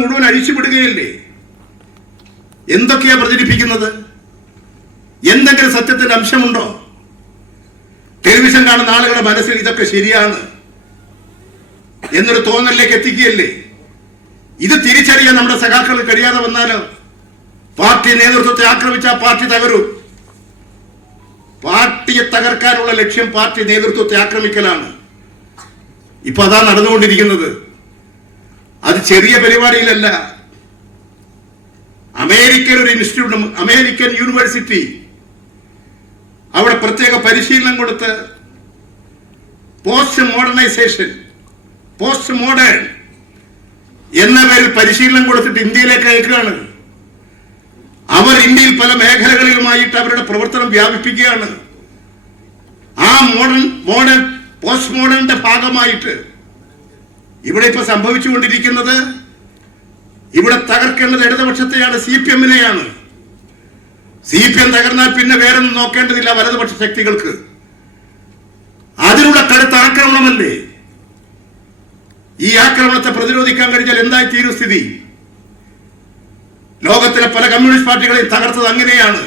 മുഴുവൻ അഴിച്ചുവിടുകയല്ലേ എന്തൊക്കെയാ പ്രചരിപ്പിക്കുന്നത്? എന്തെങ്കിലും സത്യത്തിന്റെ അംശമുണ്ടോ? ടെലിവിഷൻ കാണുന്ന ആളുകളുടെ മനസ്സിൽ ഇതൊക്കെ ശരിയാണ് എന്നൊരു തോന്നലിലേക്ക് എത്തിക്കുകയല്ലേ? ഇത് തിരിച്ചറിയാൻ നമ്മുടെ സഖാക്കൾ കഴിയാതെ വന്നാലോ? പാർട്ടി നേതൃത്വത്തെ ആക്രമിച്ച പാർട്ടി തകരും. പാർട്ടിയെ തകർക്കാനുള്ള ലക്ഷ്യം പാർട്ടി നേതൃത്വത്തെ ആക്രമിക്കലാണ്. ഇപ്പൊ അതാ നടന്നുകൊണ്ടിരിക്കുന്നത്. അത് ചെറിയ പരിപാടിയിലല്ല. അമേരിക്കൻ ഒരു ഇൻസ്റ്റിറ്റ്യൂട്ട് അമേരിക്കൻ യൂണിവേഴ്സിറ്റി അവിടെ പ്രത്യേക പരിശീലനം കൊടുത്ത് പോസ്റ്റ് മോഡേണൈസേഷൻ പോസ്റ്റ് മോഡേൺ എന്ന പേരിൽ പരിശീലനം കൊടുത്തിട്ട് ഇന്ത്യയിലേക്ക് അയക്കുകയാണ്. അവർ ഇന്ത്യയിൽ പല മേഖലകളിലുമായിട്ട് അവരുടെ പ്രവർത്തനം വ്യാപിപ്പിക്കുകയാണ്. ആ മോഡേൺ മോഡേൺ പോസ്റ്റ് മോഡേണിന്റെ ഭാഗമായിട്ട് ഇവിടെ ഇപ്പൊ സംഭവിച്ചുകൊണ്ടിരിക്കുന്നത് ഇവിടെ തകർക്കേണ്ടത് ഇടതുപക്ഷത്തെയാണ് സി പി എമ്മിനെയാണ്. സി പി എം തകർന്നാൽ പിന്നെ വേറൊന്നും നോക്കേണ്ടതില്ല വലതുപക്ഷ ശക്തികൾക്ക്. അതിനുള്ള കടുത്ത ആക്രമണമല്ലേ? ഈ ആക്രമണത്തെ പ്രതിരോധിക്കാൻ കഴിഞ്ഞാൽ എന്തായി തീരും സ്ഥിതി? ലോകത്തിലെ പല കമ്മ്യൂണിസ്റ്റ് പാർട്ടികളെയും തകർത്തത് അങ്ങനെയാണ്.